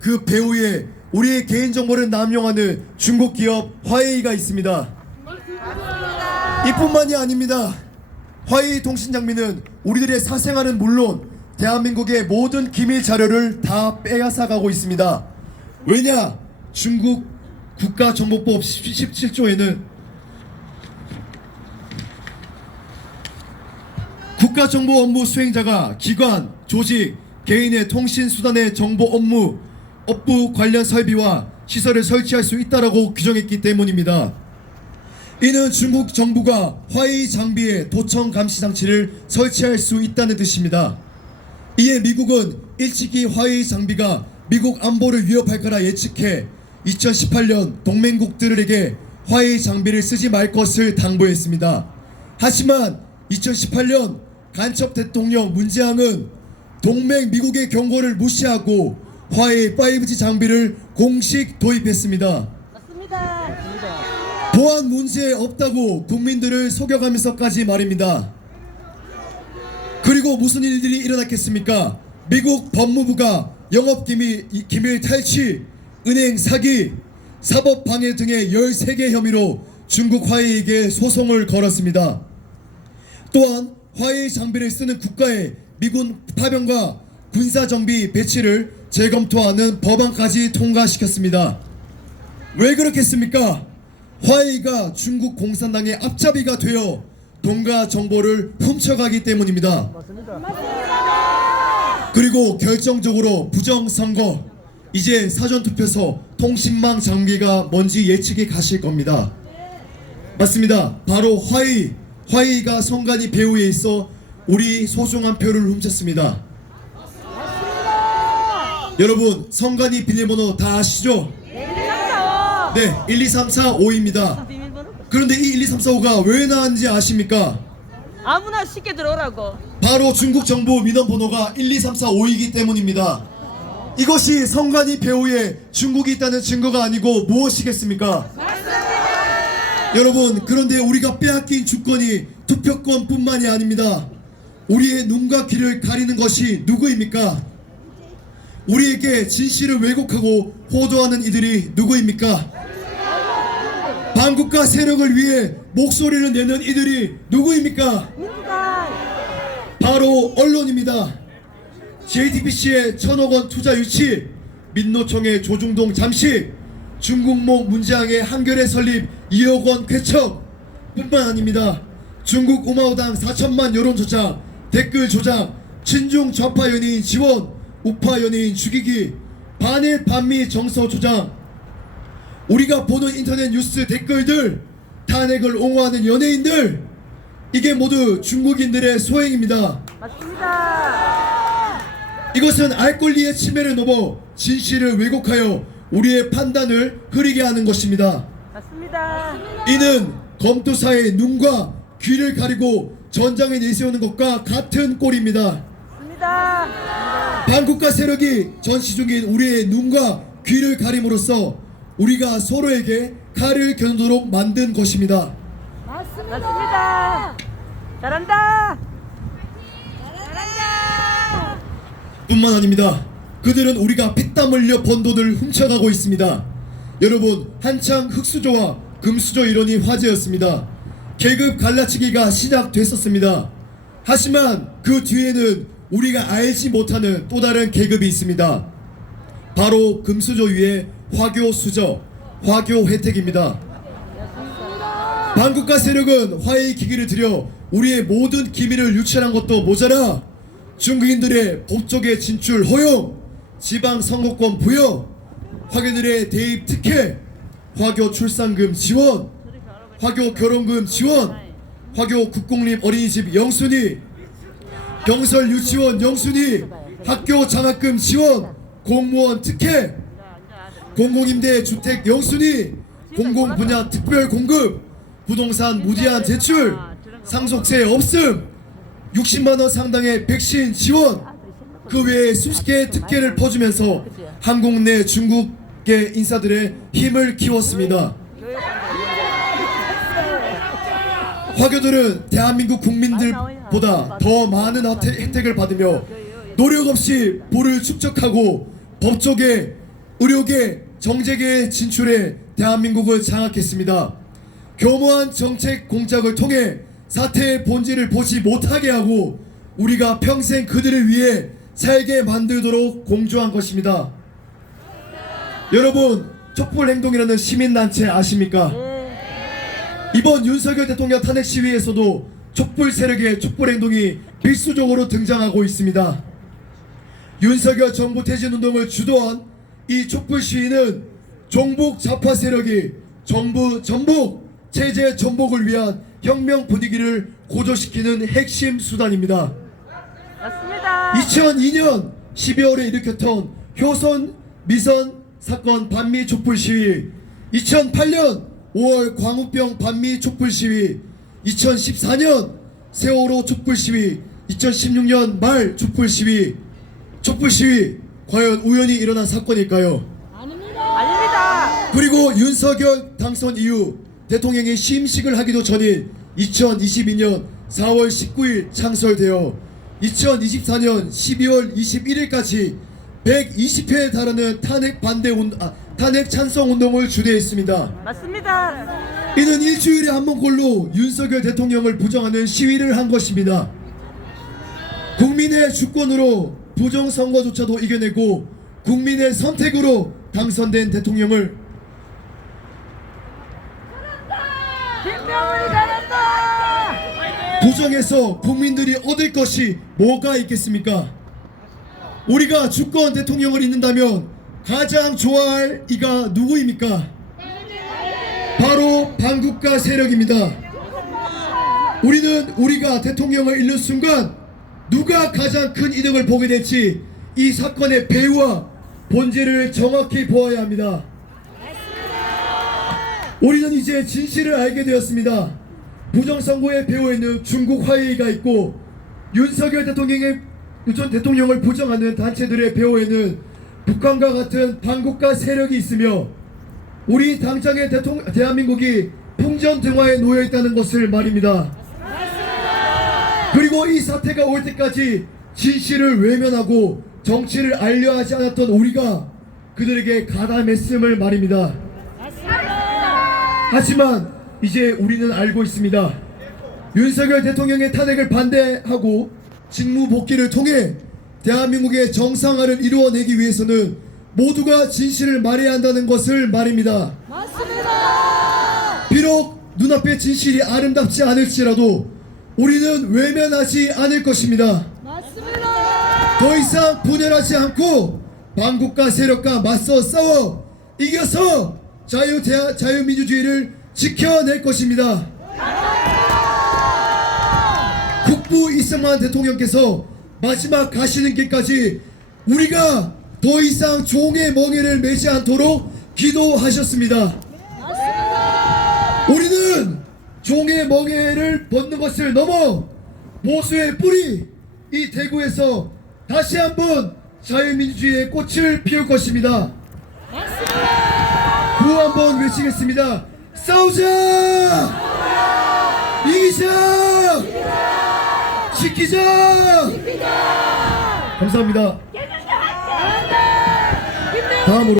그 배후에 우리의 개인정보를 남용하는 중국 기업 화웨이가 있습니다. 이뿐만이 아닙니다. 화웨이 통신 장비는 우리들의 사생활은 물론 대한민국의 모든 기밀 자료를 다 빼앗아가고 있습니다. 왜냐? 중국 국가정보법 17조에는 국가정보 업무 수행자가 기관, 조직, 개인의 통신수단의 정보 업무 관련 설비와 시설을 설치할 수 있다라고 규정했기 때문입니다. 이는 중국 정부가 화웨이 장비에 도청 감시 장치를 설치할 수 있다는 뜻입니다. 이에 미국은 일찍이 화웨이 장비가 미국 안보를 위협할 거라 예측해 2018년 동맹국들에게 화웨이 장비를 쓰지 말 것을 당부했습니다. 하지만 2018년 간첩 대통령 문재앙은 동맹 미국의 경고를 무시하고 화웨이 5G 장비를 공식 도입했습니다. 보안 문제 없다고 국민들을 속여가면서까지 말입니다. 그리고 무슨 일들이 일어났겠습니까? 미국 법무부가 영업기밀 탈취, 은행 사기, 사법방해 등의 13개 혐의로 중국 화웨이에게 소송을 걸었습니다. 또한 화웨이 장비를 쓰는 국가에 미군 파병과 군사정비 배치를 재검토하는 법안까지 통과시켰습니다. 왜 그렇겠습니까? 화웨이가 중국 공산당의 앞잡이가 되어 동가 정보를 훔쳐가기 때문입니다. 그리고 결정적으로 부정선거, 이제 사전투표소, 통신망 장비가 뭔지 예측이 가실 겁니다. 맞습니다. 바로 화웨이가 선관위 배후에 있어 우리 소중한 표를 훔쳤습니다. 여러분, 선관위 비밀번호 다 아시죠? 네, 1, 2, 3, 4, 5입니다. 그런데 이 1, 2, 3, 4, 5가 왜 나왔는지 아십니까? 아무나 쉽게 들어오라고. 바로 중국 정부 민원번호가 1, 2, 3, 4, 5이기 때문입니다. 이것이 선관위 배후에 중국이 있다는 증거가 아니고 무엇이겠습니까? 여러분, 그런데 우리가 빼앗긴 주권이 투표권뿐만이 아닙니다. 우리의 눈과 귀를 가리는 것이 누구입니까? 우리에게 진실을 왜곡하고 호도하는 이들이 누구입니까? 반국가 세력을 위해 목소리를 내는 이들이 누구입니까? 바로 언론입니다. JTBC의 1,000억원 투자 유치, 민노총의 조중동 잠식, 중국몽 문재앙의 한겨레 설립 2억원 쾌척 뿐만 아닙니다. 중국 우마오당 4천만 여론 조작, 댓글 조작, 친중 좌파 연예인 지원, 우파 연예인 죽이기, 반일 반미 정서 조작, 우리가 보는 인터넷 뉴스 댓글들, 탄핵을 옹호하는 연예인들, 이게 모두 중국인들의 소행입니다. 맞습니다. 이것은 알 권리의 침해를 넘어 진실을 왜곡하여 우리의 판단을 흐리게 하는 것입니다. 맞습니다. 이는 검투사의 눈과 귀를 가리고 전장에 내세우는 것과 같은 꼴입니다. 맞습니다. 반국가 세력이 전시 중인 우리의 눈과 귀를 가림으로써 우리가 서로에게 칼을 겨누도록 만든 것입니다. 맞습니다. 잘한다. 잘한다. 뿐만 아닙니다. 그들은 우리가 피땀 흘려 번 돈을 훔쳐가고 있습니다. 여러분, 한창 흑수저와 금수저 이론이 화제였습니다. 계급 갈라치기가 시작됐었습니다. 하지만 그 뒤에는 우리가 알지 못하는 또 다른 계급이 있습니다. 바로 금수저 위에 화교수저, 화교 혜택입니다. 반국가 세력은 화웨이 기기를 들여 우리의 모든 기밀을 유출한 것도 모자라 중국인들의 법조계 진출 허용, 지방 선거권 부여, 화교들의 대입 특혜, 화교 출산금 지원, 화교 결혼금 지원, 화교 국공립 어린이집 영순위, 병설 유치원 영순위, 학교 장학금 지원, 공무원 특혜, 공공임대 주택 영순위, 공공분야 특별 공급, 부동산 무제한 대출, 상속세 없음, 60만원 상당의 백신 지원, 그 외에 수십 개의 특혜를 퍼주면서 한국 내 중국계 인사들의 힘을 키웠습니다. 화교들은 대한민국 국민들보다 더 많은 혜택을 받으며 노력 없이 부를 축적하고 법조계 의료계, 정재계에 진출해 대한민국을 장악했습니다. 교묘한 정책 공작을 통해 사태의 본질을 보지 못하게 하고 우리가 평생 그들을 위해 살게 만들도록 공조한 것입니다. 여러분, 촛불행동이라는 시민단체 아십니까? 이번 윤석열 대통령 탄핵 시위에서도 촛불 세력의 촛불행동이 필수적으로 등장하고 있습니다. 윤석열 정부 퇴진운동을 주도한 이 촛불 시위는 종북 좌파 세력이 정부 전복, 체제 전복을 위한 혁명 분위기를 고조시키는 핵심 수단입니다. 맞습니다. 2002년 12월에 일으켰던 효선 미선 사건 반미 촛불 시위, 2008년 5월 광우병 반미 촛불 시위, 2014년 세월호 촛불 시위, 2016년 말 촛불 시위, 과연 우연히 일어난 사건일까요? 아닙니다. 그리고 윤석열 당선 이후 대통령이 시임식을 하기도 전인 2022년 4월 19일 창설되어 2024년 12월 21일까지 120회에 달하는 탄핵 찬성 운동을 주도했습니다. 맞습니다. 이는 일주일에 한 번꼴로 윤석열 대통령을 부정하는 시위를 한 것입니다. 국민의 주권으로 부정선거조차도 이겨내고 국민의 선택으로 당선된 대통령을 김병훈이 잘한다. 부정해서 국민들이 얻을 것이 뭐가 있겠습니까? 우리가 주권 대통령을 잇는다면 가장 좋아할 이가 누구입니까? 바로 반국가 세력입니다. 우리는 우리가 대통령을 잃는 순간 누가 가장 큰 이득을 보게 될지 이 사건의 배후와 본질을 정확히 보아야 합니다. 우리는 이제 진실을 알게 되었습니다. 부정선거의 배후에는 중국 화해가 있고 윤석열 대통령을 부정하는 단체들의 배후에는 북한과 같은 반국가 세력이 있으며 우리 당장의 대한민국이 풍전등화에 놓여있다는 것을 말입니다. 그리고 이 사태가 올 때까지 진실을 외면하고 정치를 알려하지 않았던 우리가 그들에게 가담했음을 말입니다. 하지만 이제 우리는 알고 있습니다. 윤석열 대통령의 탄핵을 반대하고 직무 복귀를 통해 대한민국의 정상화를 이루어내기 위해서는 모두가 진실을 말해야 한다는 것을 말입니다. 맞습니다. 비록 눈앞의 진실이 아름답지 않을지라도 우리는 외면하지 않을 것입니다. 맞습니다. 더 이상 분열하지 않고 반국가 세력과 맞서 싸워 이겨서 자유민주주의를 지켜낼 것입니다. 국부 이승만 대통령께서 마지막 가시는 길까지 우리가 더 이상 종의 멍에를 매지 않도록 기도하셨습니다. 우리는 종의 멍에를 벗는 것을 넘어 보수의 뿌리 이 대구에서 다시 한번 자유민주주의의 꽃을 피울 것입니다. 구호 한번 외치겠습니다. 싸우자! 이기자! 지키자! 감사합니다. 다음으로